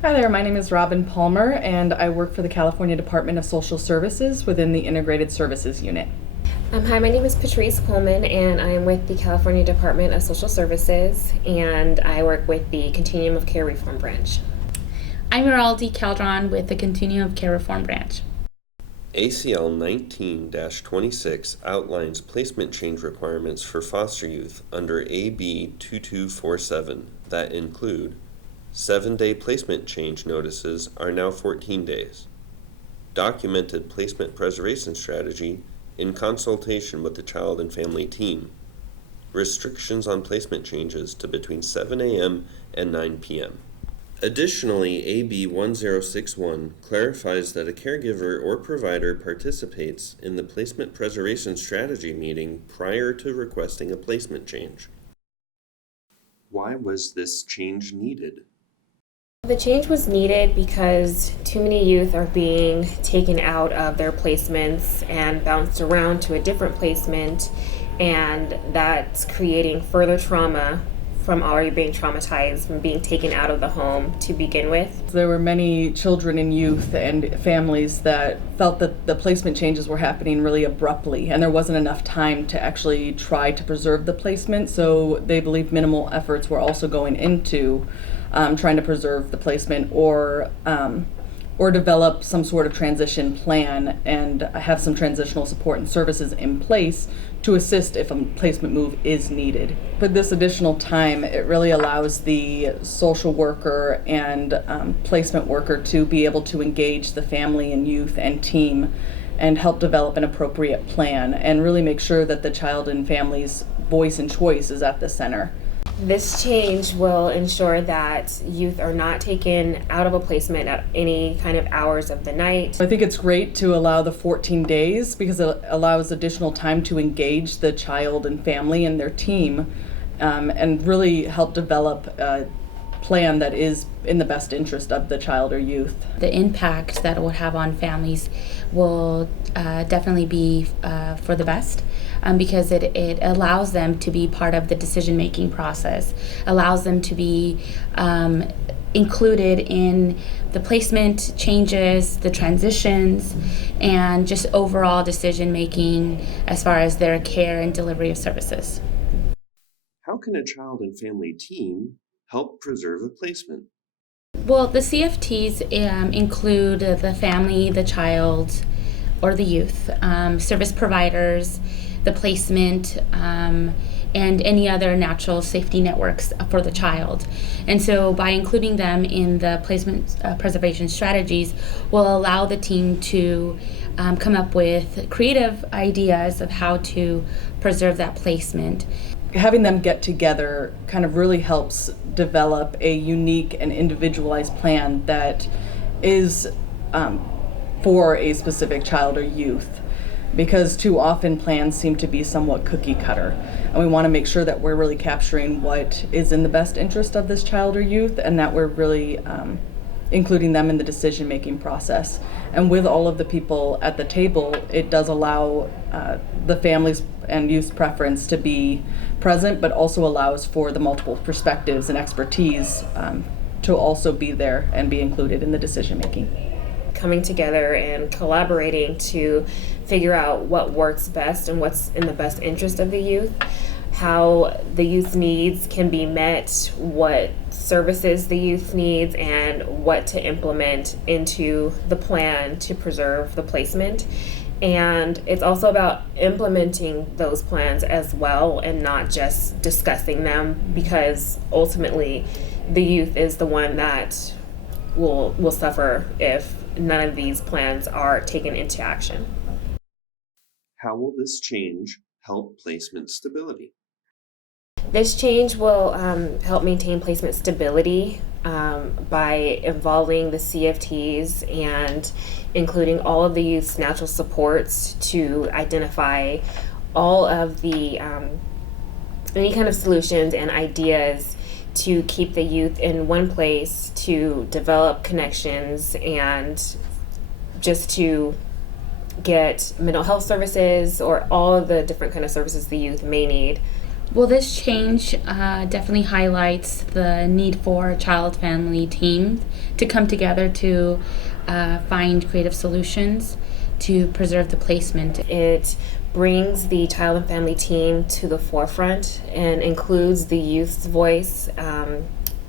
Hi there, my name is Robin Palmer, and I work for the California Department of Social Services within the Integrated Services Unit. Hi, my name is Patrice Coleman, and I am with the California Department of Social Services, and I work with the Continuum of Care Reform Branch. I'm Miraldi Caldron with the Continuum of Care Reform Branch. ACL 19-26 outlines placement change requirements for foster youth under AB 2247 that include 7-day placement change notices are now 14 days. Documented placement preservation strategy in consultation with the child and family team. Restrictions on placement changes to between 7 a.m. and 9 p.m. Additionally, AB 1061 clarifies that a caregiver or provider participates in the placement preservation strategy meeting prior to requesting a placement change. Why was this change needed? The change was needed because too many youth are being taken out of their placements and bounced around to a different placement, and that's creating further trauma from already being traumatized from being taken out of the home to begin with. There were many children and youth and families that felt that the placement changes were happening really abruptly, and there wasn't enough time to actually try to preserve the placement, so they believed minimal efforts were also going into trying to preserve the placement or develop some sort of transition plan and have some transitional support and services in place to assist if a placement move is needed. With this additional time, it really allows the social worker and placement worker to be able to engage the family and youth and team and help develop an appropriate plan and really make sure that the child and family's voice and choice is at the center. This change will ensure that youth are not taken out of a placement at any kind of hours of the night. I think it's great to allow the 14 days because it allows additional time to engage the child and family and their team and really help develop a plan that is in the best interest of the child or youth. The impact that it will have on families will definitely be for the best because it allows them to be part of the decision-making process, allows them to be included in the placement changes, the transitions, and just overall decision-making as far as their care and delivery of services. How can a child and family team help preserve a placement? Well, the CFTs include the family, the child, or the youth, service providers, the placement, and any other natural safety networks for the child. And so by including them in the placement preservation strategies will allow the team to come up with creative ideas of how to preserve that placement. Having them get together kind of really helps develop a unique and individualized plan that is for a specific child or youth, because too often plans seem to be somewhat cookie cutter, and we want to make sure that we're really capturing what is in the best interest of this child or youth and that we're really including them in the decision-making process. And with all of the people at the table, it does allow the families and youth's preference to be present, but also allows for the multiple perspectives and expertise to also be there and be included in the decision-making. Coming together and collaborating to figure out what works best and what's in the best interest of the youth, how the youth needs can be met, what services the youth needs, and what to implement into the plan to preserve the placement. And it's also about implementing those plans as well and not just discussing them, because ultimately the youth is the one that will suffer if none of these plans are taken into action. How will this change help placement stability? This change will help maintain placement stability by involving the CFTs and including all of the youth's natural supports to identify all of the any kind of solutions and ideas to keep the youth in one place, to develop connections, and just to get mental health services or all of the different kind of services the youth may need. Well, this change definitely highlights the need for child-family teams to come together to find creative solutions to preserve the placement. It brings the child and family team to the forefront and includes the youth's voice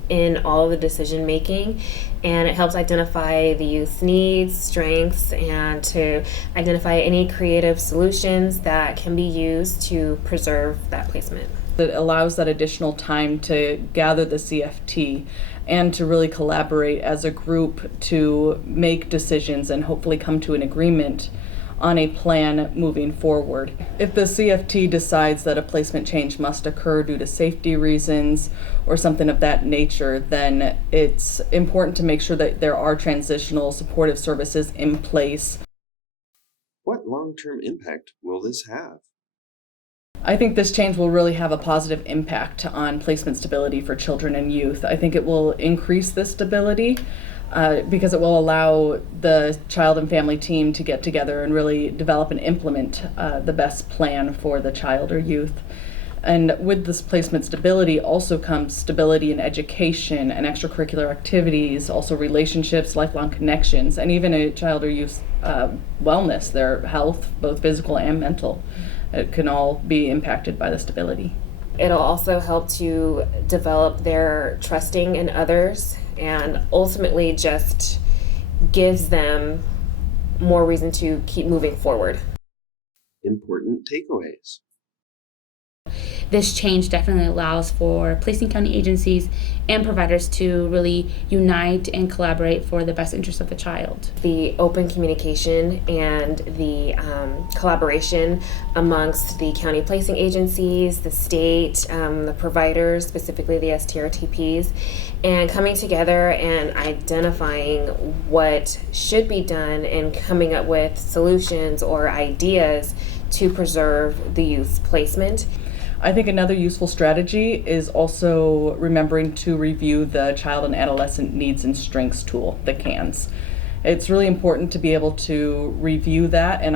in all of the decision making, and it helps identify the youth's needs, strengths, and to identify any creative solutions that can be used to preserve that placement. It allows that additional time to gather the CFT and to really collaborate as a group to make decisions and hopefully come to an agreement on a plan moving forward. If the CFT decides that a placement change must occur due to safety reasons or something of that nature, then it's important to make sure that there are transitional supportive services in place. What long-term impact will this have? I think this change will really have a positive impact on placement stability for children and youth. I think it will increase the stability because it will allow the child and family team to get together and really develop and implement the best plan for the child or youth. And with this placement stability also comes stability in education and extracurricular activities, also relationships, lifelong connections, and even a child or youth's wellness, their health, both physical and mental. It can all be impacted by the stability. It'll also help to develop their trusting in others and ultimately just gives them more reason to keep moving forward. Important takeaways. This change definitely allows for placing county agencies and providers to really unite and collaborate for the best interest of the child. The open communication and the collaboration amongst the county placing agencies, the state, the providers, specifically the STRTPs, and coming together and identifying what should be done and coming up with solutions or ideas to preserve the youth's placement. I think another useful strategy is also remembering to review the Child and Adolescent Needs and Strengths tool, the CANS. It's really important to be able to review that and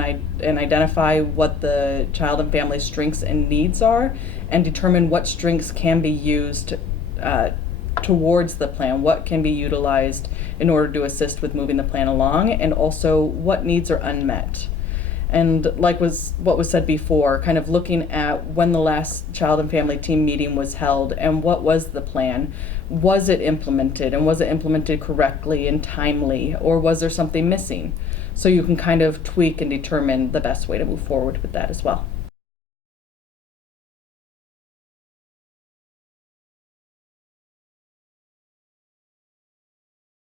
identify what the child and family strengths and needs are and determine what strengths can be used towards the plan, what can be utilized in order to assist with moving the plan along, and also what needs are unmet. And like what was said before, kind of looking at when the last child and family team meeting was held and what was the plan. Was it implemented, and was it implemented correctly and timely, or was there something missing? So you can kind of tweak and determine the best way to move forward with that as well.